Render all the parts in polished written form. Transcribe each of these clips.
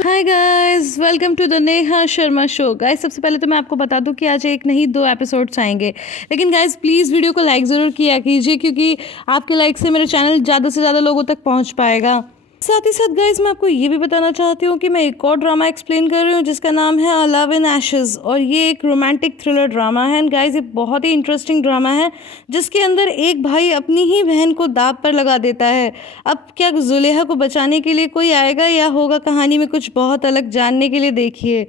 Hi guys, welcome to the Neha Sharma show. Guys, सबसे पहले तो मैं आपको बता दूं कि आज एक नहीं दो एपिसोड्स आएंगे, लेकिन गाइस प्लीज़ वीडियो को लाइक ज़रूर किया कीजिए, क्योंकि आपके लाइक से मेरा चैनल ज़्यादा से ज़्यादा लोगों तक पहुंच पाएगा। साथ ही साथ गाइस मैं आपको ये भी बताना चाहती हूँ कि मैं एक और ड्रामा एक्सप्लेन कर रही हूँ जिसका नाम है अ लव इन एशेज़, और ये एक रोमांटिक थ्रिलर ड्रामा है। एंड गाइस ये बहुत ही इंटरेस्टिंग ड्रामा है जिसके अंदर एक भाई अपनी ही बहन को दांव पर लगा देता है। अब क्या जुलेहा को बचाने के लिए कोई आएगा या होगा कहानी में कुछ बहुत अलग? जानने के लिए देखिए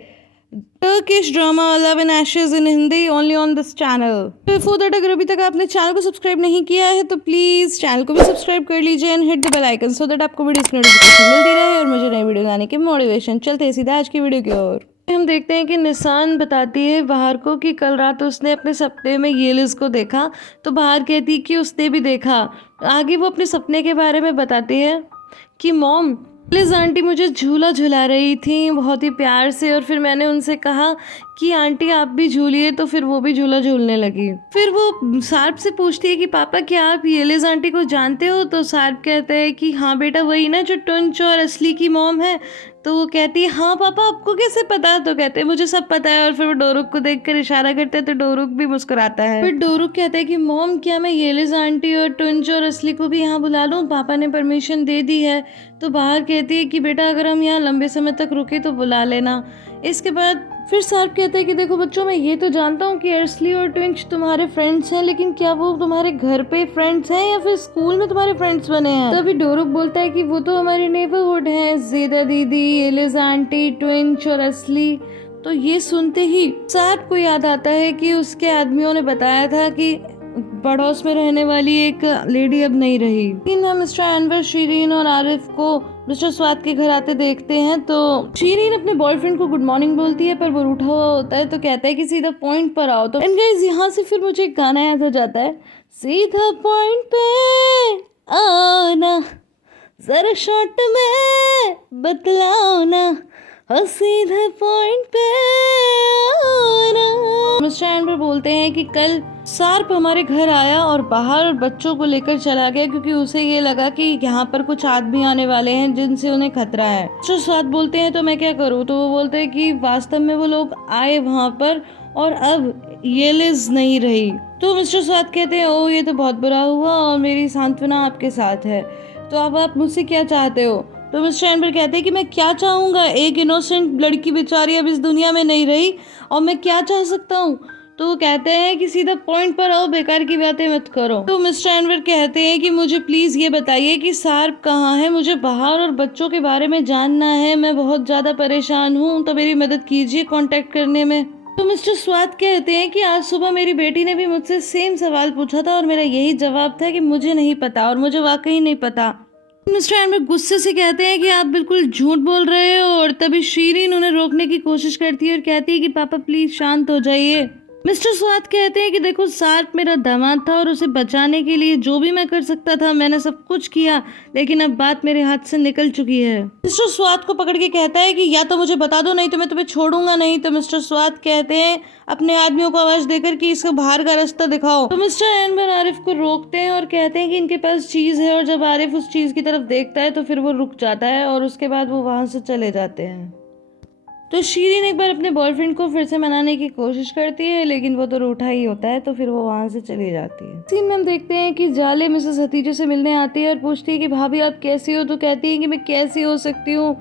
Turkish drama love in Ashes in Hindi only on this channel. Before that, अगर अभी तक आपने चैनल को सब्सक्राइब नहीं किया है तो प्लीज़ चैनल को भी सब्सक्राइब कर लीजिए and hit the bell icon so that आपको वीडियो की नोटिफिकेशन मिलती रहे और मुझे नई वीडियो लाने की मोटिवेशन। चलते हैं सीधा आज की वीडियो की ओर। हम देखते हैं कि निशान बताती है बाहर को कि कल रात उसने अपने सपने में येलिस को देखा, तो बाहर कहती कि उसने भी देखा। आगे वो अपने सपने के बारे में बताती है कि मॉम, लिज आंटी मुझे झूला झुला रही थी बहुत ही प्यार से, और फिर मैंने उनसे कहा कि आंटी आप भी झूलिए, तो फिर वो भी झूला झूलने लगी। फिर वो सार्प से पूछती है कि पापा क्या आप ये लिज आंटी को जानते हो? तो सार्प कहता है कि हाँ बेटा, वही ना जो टुंच और असली की मॉम है। तो वो कहती है हाँ पापा, आपको कैसे पता? तो कहते हैं मुझे सब पता है। और फिर वो डोरुक को देखकर इशारा करते हैं तो डोरुक भी मुस्कुराता है। फिर डोरुक कहता है कि मॉम, क्या मैं येलिस आंटी और टुंच और असली को भी यहाँ बुला लूँ? पापा ने परमिशन दे दी है। तो बाहर कहती है कि बेटा अगर हम यहाँ लंबे समय तक रुके तो बुला लेना। इसके बाद फिर सार्प कहता है कि देखो बच्चों, मैं ये तो जानता हूँ कि असली और ट्विंच तुम्हारे फ्रेंड्स हैं, लेकिन क्या वो तुम्हारे घर पे फ्रेंड्स हैं या फिर स्कूल में तुम्हारे फ्रेंड्स बने हैं? तभी डोरुक बोलता है कि वो तो हमारे नेबरहुड हैं, जेदा दीदी, एलिज आंटी, ट्विंच और असली। तो ये सुनते ही सार्प को याद आता है कि उसके आदमियों ने बताया था कि पड़ोस में रहने वाली एक लेडी अब नहीं रही। लेकिन हम मिस्टर अनवर, शीरीन और आरिफ को मिस्टर स्वाद के घर आते देखते हैं। तो शीरीन अपने बॉयफ्रेंड को गुड मॉर्निंग बोलती है, पर वो रूठा हुआ होता है, तो कहता है कि सीधा पॉइंट पर आओ। तो एंड गाइस यहाँ से फिर मुझे एक गाना याद आ जाता है, सीधा पॉइंट पे आओ ना, जरा शॉर्ट में बतलाओ ना, और सीधा पॉइंट पे आओ ना। मिस्टर एनवर बोलते हैं कि कल सार्प हमारे घर आया और बाहर बच्चों को लेकर चला गया, क्योंकि उसे ये लगा कि यहाँ पर कुछ आदमी आने वाले हैं जिनसे उन्हें खतरा है। तो स्वाद बोलते हैं तो मैं क्या करूँ? तो वो बोलते हैं कि वास्तव में वो लोग आए वहाँ पर और अब ये लिज नहीं रही। तो मिस्टर स्वाद कहते हैं ओ ये तो बहुत बुरा हुआ और मेरी सांत्वना आपके साथ है, तो अब आप मुझसे क्या चाहते हो? तो मिस्टर एनवर कहते हैं कि मैं क्या चाहूँगा, एक इनोसेंट लड़की बेचारी अब इस दुनिया में नहीं रही और मैं क्या चाह सकता हूँ? तो वो कहते हैं कि सीधा पॉइंट पर आओ, बेकार की बातें मत करो। तो मिस्टर एनवर कहते हैं कि मुझे प्लीज़ ये बताइए कि सार्प कहाँ है, मुझे बाहर और बच्चों के बारे में जानना है, मैं बहुत ज़्यादा परेशान हूँ, तो मेरी मदद कीजिए कांटेक्ट करने में। तो मिस्टर स्वाद कहते हैं कि आज सुबह मेरी बेटी ने भी मुझसे सेम सवाल पूछा था और मेरा यही जवाब था कि मुझे नहीं पता, और मुझे वाकई नहीं पता। मिस्टर एनवर गुस्से से कहते हैं कि आप बिल्कुल झूठ बोल रहे हो, और तभी शीरीन उन्हें रोकने की कोशिश करती है और कहती है कि पापा प्लीज शांत हो जाइए। मिस्टर स्वाद कहते हैं कि देखो सार्प मेरा दामाद था और उसे बचाने के लिए जो भी मैं कर सकता था मैंने सब कुछ किया, लेकिन अब बात मेरे हाथ से निकल चुकी है। मिस्टर स्वाद को पकड़ के कहता है कि या तो मुझे बता दो, नहीं तो मैं तुम्हें छोड़ूंगा नहीं। तो मिस्टर स्वाद कहते हैं अपने आदमियों को आवाज देकर कि इसको बाहर का रास्ता दिखाओ। तो मिस्टर एनवर आरिफ को रोकते हैं और कहते हैं कि इनके पास चीज है, और जब आरिफ उस चीज की तरफ देखता है तो फिर वो रुक जाता है और उसके बाद वो वहां से चले जाते हैं। तो शीरीन एक बार अपने बॉयफ्रेंड को फिर से मनाने की कोशिश करती है, लेकिन वो तो रूठा ही होता है, तो फिर वो वहां से चली जाती है। सीन में हम देखते हैं कि जाले मिसेस हतीजे से मिलने आती है और पूछती है कि भाभी आप कैसी हो? तो कहती है कि मैं कैसी हो सकती हूँ,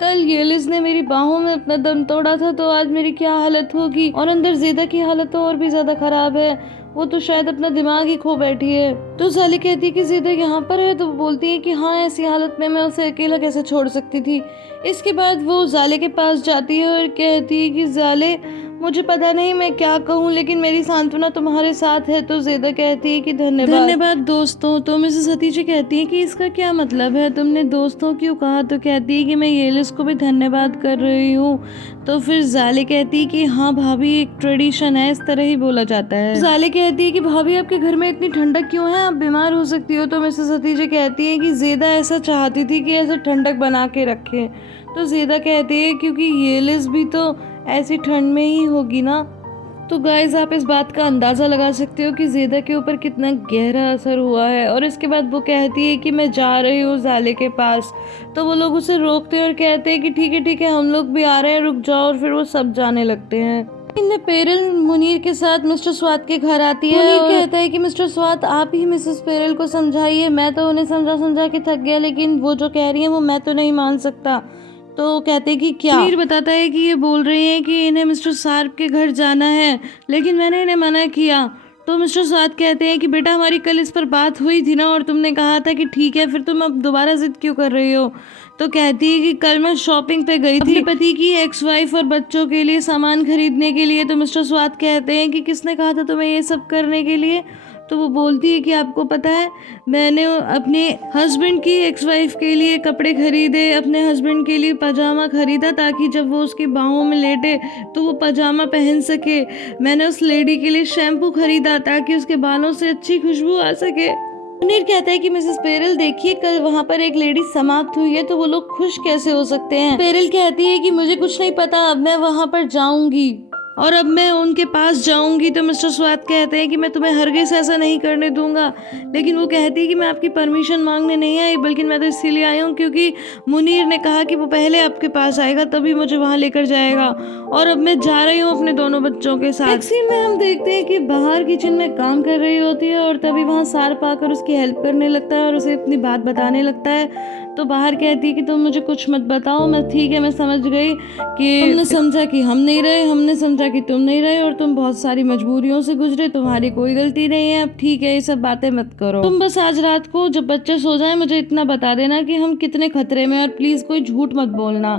कल येलिस ने मेरी बाहों में अपना दम तोड़ा था, तो आज मेरी क्या हालत होगी, और अंदर जेदा की हालत तो और भी ज्यादा खराब है, वो तो शायद अपना दिमाग ही खो बैठी है। तो जाले कहती है कि जेदा यहाँ पर है, तो वो बोलती है कि हाँ ऐसी हालत में मैं उसे अकेला कैसे छोड़ सकती थी। इसके बाद वो जाले के पास जाती है और कहती है कि जाले मुझे पता नहीं मैं क्या कहूँ, लेकिन मेरी सांत्वना तुम्हारे साथ है। तो जेदा कहती है कि धन्यवाद दोस्तों। तो मिसेस हतीजे कहती है कि इसका क्या मतलब है, तुमने दोस्तों क्यों कहा? तो कहती है कि मैं येलिस को भी धन्यवाद कर रही हूँ। तो फिर जाले कहती है कि हाँ भाभी, एक ट्रेडिशन है, इस तरह ही बोला जाता है। जाले कहती है कि भाभी आपके घर में इतनी ठंडक क्यों है, आप बीमार हो सकती हो। तो मिसेस हतीजे कहती है कि जेदा ऐसा चाहती थी कि ऐसा ठंडक बना के रखे। तो जेदा कहती है क्योंकि येलिस भी तो ऐसी ठंड में ही होगी ना। तो गाइज आप इस बात का अंदाज़ा लगा सकते हो कि ज़ेदा के ऊपर कितना गहरा असर हुआ है। और इसके बाद वो कहती है कि मैं जा रही हूँ ज़ाले के पास। तो वो लोग उसे रोकते हैं और कहते हैं कि ठीक है हम लोग भी आ रहे हैं, रुक जाओ। और फिर वो सब जाने लगते हैं। इनमें पेरल मुनीर के साथ मिस्टर स्वात के घर आती है। मुनीर कहता है कि मिस्टर स्वात आप ही मिसेस पेरल को समझाइए, मैं तो उन्हें समझा के थक गया, लेकिन वो जो कह रही है वो मैं तो नहीं मान सकता। तो कहते हैं कि क्या। मुनीर बताता है कि ये बोल रही हैं कि इन्हें मिस्टर सार्प के घर जाना है, लेकिन मैंने इन्हें मना किया। तो मिस्टर साद कहते हैं कि बेटा हमारी कल इस पर बात हुई थी ना, और तुमने कहा था कि ठीक है, फिर तुम अब दोबारा जिद क्यों कर रही हो। तो कहती है कि कल मैं शॉपिंग पे गई थी अपने पति की एक्स वाइफ और बच्चों के लिए सामान खरीदने के लिए। तो मिस्टर स्वाद कहते हैं कि किसने कहा था तुम्हें ये सब करने के लिए। तो वो बोलती है कि आपको पता है मैंने अपने हस्बैंड की एक्स वाइफ के लिए कपड़े खरीदे, अपने हस्बैंड के लिए पजामा खरीदा ताकि जब वो उसकी बाहों में लेटे तो वो पजामा पहन सके। मैंने उस लेडी के लिए शैम्पू खरीदा ताकि उसके बालों से अच्छी खुशबू आ सके। मुनीर कहता है कि मिसेस पेरल देखिए कल वहाँ पर एक लेडी समाप्त हुई है, तो वो लोग खुश कैसे हो सकते हैं। पेरल कहती है कि मुझे कुछ नहीं पता, अब मैं वहाँ पर जाऊंगी और अब मैं उनके पास जाऊंगी। तो मिस्टर स्वात कहते हैं कि मैं तुम्हें हरगिज़ ऐसा नहीं करने दूंगा। लेकिन वो कहती है कि मैं आपकी परमिशन मांगने नहीं आई, बल्कि मैं तो इसीलिए आई हूँ क्योंकि मुनीर ने कहा कि वो पहले आपके पास आएगा तभी मुझे वहाँ लेकर जाएगा, और अब मैं जा रही हूँ अपने दोनों बच्चों के साथ। एक सीन में हम देखते हैं कि बाहर किचन में काम कर रही होती है और तभी वहाँ सार्प आकर उसकी हेल्प करने लगता है और उसे अपनी बात बताने लगता है। तो बाहर कहती है कि तुम मुझे कुछ मत बताओ, मैं ठीक है मैं समझ गई कि हमने समझा कि हम नहीं रहे, हमने समझा कि तुम नहीं रहे, और तुम बहुत सारी मजबूरियों से गुजरे, तुम्हारी कोई गलती नहीं है, अब ठीक है ये सब बातें मत करो। तुम बस आज रात को जब बच्चे सो जाए मुझे इतना बता देना कि हम कितने खतरे में, और प्लीज कोई झूठ मत बोलना।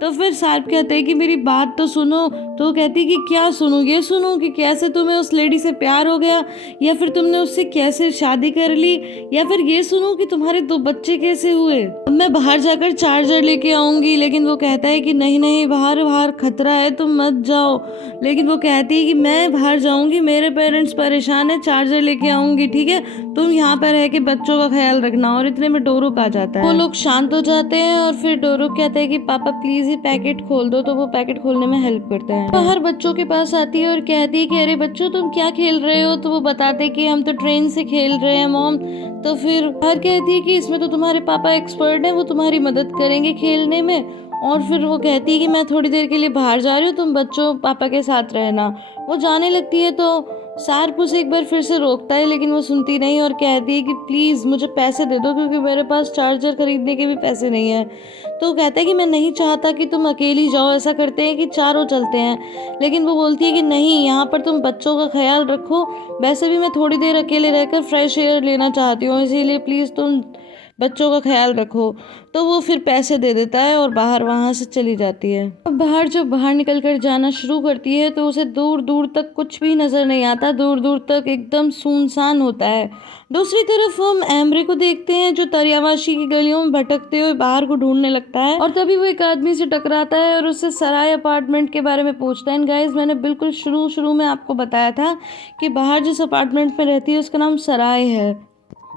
तो फिर सार्प कहते हैं कि मेरी बात तो सुनो। तो वो कहती है कि क्या सुनूं, ये सुनूं कि कैसे तुम्हें उस लेडी से प्यार हो गया, या फिर तुमने उससे कैसे शादी कर ली, या फिर ये सुनूं कि तुम्हारे 2 बच्चे कैसे हुए। अब मैं बाहर जाकर चार्जर लेके आऊंगी। लेकिन वो कहता है कि नहीं नहीं बाहर बाहर खतरा है, तुम मत जाओ। लेकिन वो कहती है कि मैं बाहर जाऊंगी, मेरे पेरेंट्स परेशान है, चार्जर लेके आऊंगी, ठीक है तुम यहाँ पर रह के बच्चों का ख्याल रखना। और इतने में डोरुक आ जाता है। वो लोग शांत हो जाते हैं और फिर डोरुक कहता है कि पापा प्लीज ये पैकेट खोल दो। तो वो पैकेट खोलने में हेल्प करता है। बाहर बच्चों के पास आती है और कहती है कि अरे बच्चों तुम क्या खेल रहे हो। तो वो बताते कि हम तो ट्रेन से खेल रहे हैं मॉम। तो फिर बाहर कहती है कि इसमें तो तुम्हारे पापा एक्सपर्ट हैं, वो तुम्हारी मदद करेंगे खेलने में। और फिर वो कहती है कि मैं थोड़ी देर के लिए बाहर जा रही हूँ, तुम बच्चों पापा के साथ रहना। वो जाने लगती है तो सार्प उसे एक बार फिर से रोकता है, लेकिन वो सुनती नहीं और कहती है कि प्लीज़ मुझे पैसे दे दो क्योंकि मेरे पास चार्जर खरीदने के भी पैसे नहीं है। तो वो कहता है कि मैं नहीं चाहता कि तुम अकेली जाओ, ऐसा करते हैं कि चारों चलते हैं। लेकिन वो बोलती है कि नहीं, यहाँ पर तुम बच्चों का ख्याल रखो, वैसे भी मैं थोड़ी देर अकेले रहकर फ्रेश एयर लेना चाहती हूँ, इसीलिए प्लीज़ तुम बच्चों का ख्याल रखो। तो वो फिर पैसे दे देता है और बाहर वहाँ से चली जाती है। अब बाहर जब बाहर निकल कर जाना शुरू करती है तो उसे दूर दूर तक कुछ भी नजर नहीं आता, दूर दूर तक एकदम सुनसान होता है। दूसरी तरफ हम एम्ब्रे को देखते हैं जो तरियावाशी की गलियों में भटकते हुए बाहर को ढूंढने लगता है, और तभी वो एक आदमी से टकराता है और उससे सराय अपार्टमेंट के बारे में पूछता है। गाइस मैंने बिल्कुल शुरू में आपको बताया था कि बाहर जिस अपार्टमेंट में रहती है उसका नाम सराय है।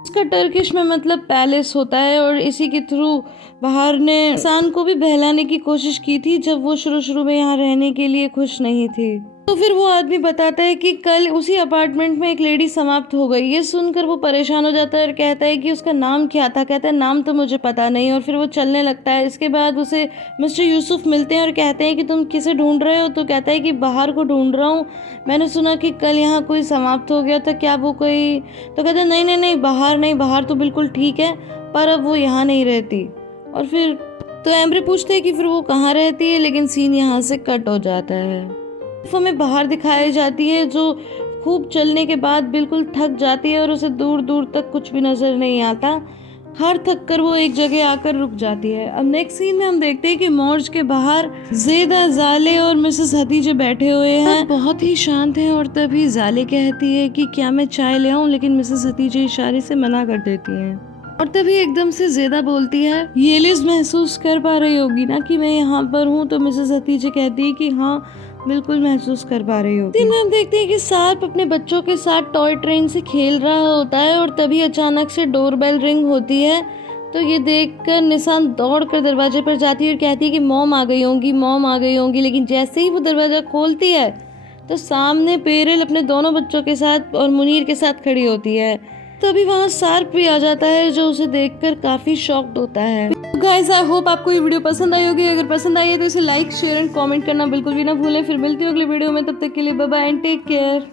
इसका टर्किश में मतलब पैलेस होता है, और इसी के थ्रू बाहर ने इंसान को भी बहलाने की कोशिश की थी जब वो शुरू में यहाँ रहने के लिए खुश नहीं थी। तो फिर वो आदमी बताता है कि कल उसी अपार्टमेंट में एक लेडी समाप्त हो गई। ये सुनकर वो परेशान हो जाता है और कहता है कि उसका नाम क्या था। कहता है नाम तो मुझे पता नहीं, और फिर वो चलने लगता है। इसके बाद उसे मिस्टर यूसुफ मिलते हैं और कहते हैं कि तुम किसे ढूंढ रहे हो। तो कहता है कि बाहर को ढूंढ रहा हूँ, मैंने सुना कि कल यहाँ कोई समाप्त हो गया था, क्या वो कोई। तो कहता है नहीं बाहर तो बिल्कुल ठीक है, पर अब वो यहाँ नहीं रहती। और फिर तो एम्ब्रे पूछते हैं कि फिर वो कहाँ रहती है, लेकिन सीन यहाँ से कट हो जाता है। हमें बाहर दिखाई जाती है जो खूब चलने के बाद बिल्कुल थक जाती है और उसे दूर दूर तक कुछ भी नजर नहीं आता। हार थक कर वो एक जगह आकर रुक जाती है। अब नेक्स्ट सीन में हम देखते हैं कि मॉर्ज के बाहर ज़ेदा, ज़ाले और मिसेस हतीजे बैठे हुए हैं, बहुत ही शांत हैं। और तभी ज़ाले कहती है कि क्या मैं चाय ले आऊं, लेकिन मिसेस हतीजे इशारे से मना कर देती हैं। और तभी एकदम से ज़ेदा बोलती है, ये लिज महसूस कर पा रही होगी ना कि मैं यहाँ पर हूँ। तो मिसेस हतीजे कहती है कि हाँ बिल्कुल महसूस कर पा रही होगी। दिन में हम देखते हैं कि सार्प अपने बच्चों के साथ टॉय ट्रेन से खेल रहा होता है, और तभी अचानक से डोरबेल रिंग होती है। तो ये देखकर निशान दौड़कर दरवाजे पर जाती है और कहती है कि मॉम आ गई होंगी। लेकिन जैसे ही वो दरवाजा खोलती है तो सामने पेरिल अपने दोनों बच्चों के साथ और मुनीर के साथ खड़ी होती है। तभी वहाँ सार्प भी आ जाता है जो उसे देखकर काफी शॉक्ड होता है। गाइस आई होप आपको ये वीडियो पसंद आई होगी। अगर पसंद आई है तो इसे लाइक शेयर एंड कमेंट करना बिल्कुल भी ना भूलें। फिर मिलती हूँ अगले वीडियो में, तब तक के लिए bye bye and take care.